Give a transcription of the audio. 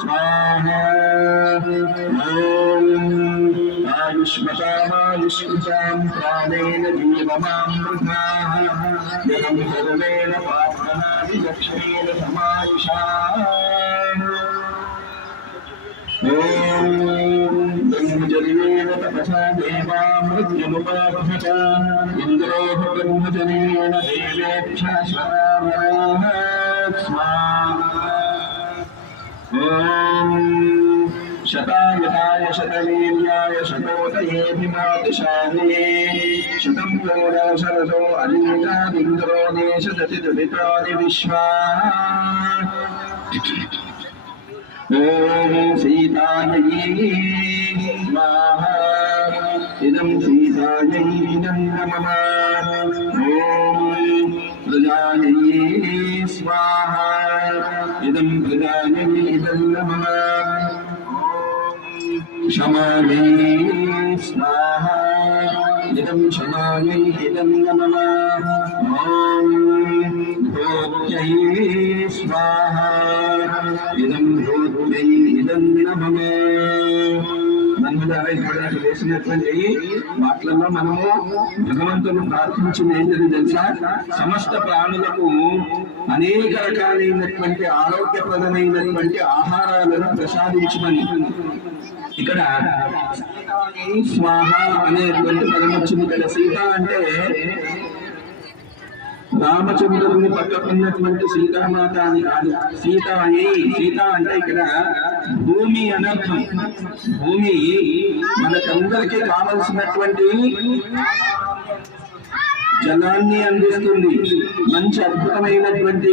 स्वाहा आयुष्मतामायुष्कृतां प्राणेन जीवमामृताः यं सर्वेण पार्थनादि लक्ष्मीन समायुषा ब्रह्मचर्येण तपसा देवा मृत्युमुपाभृत इन्द्रो ब्रह्मचर्येण देवेभ्यः शरावराः स्वाहा शतायुधाय शतवीर्याय शतोदये विमातिशालिने शतं योरा शरदो अलीकादिन्द्रो देशदति दुरितानि विश्वा ॐ सीतायै स्वाहा इदं सीतायै नमः ॐ प्रजायै स्वाहा इदं प्रजायै नमः क्षमायै स्वाहा इदं क्षमायै नमः ॐ भोग्यै स्वाहा इदं भोग्यै नमः వేసినటువంటి మాటలలో మనము భగవంతుని ప్రార్థించింది ఏంటని తెలుసా? సమస్త ప్రాణులకు అనేక రకాలైనటువంటి ఆరోగ్యప్రదమైనటువంటి ఆహారాలను ప్రసాదించమని. ఇక్కడ స్వాహ అనేటువంటి పదం వచ్చింది కదా. సీత అంటే రామచంద్రుని పక్కకున్నటువంటి సీతామాత అని కాదు. సీత అంటే ఇక్కడ భూమి అనర్థం. భూమి మనకందరికీ కావలసినటువంటి జలాన్ని అందిస్తుంది. మంచి అద్భుతమైనటువంటి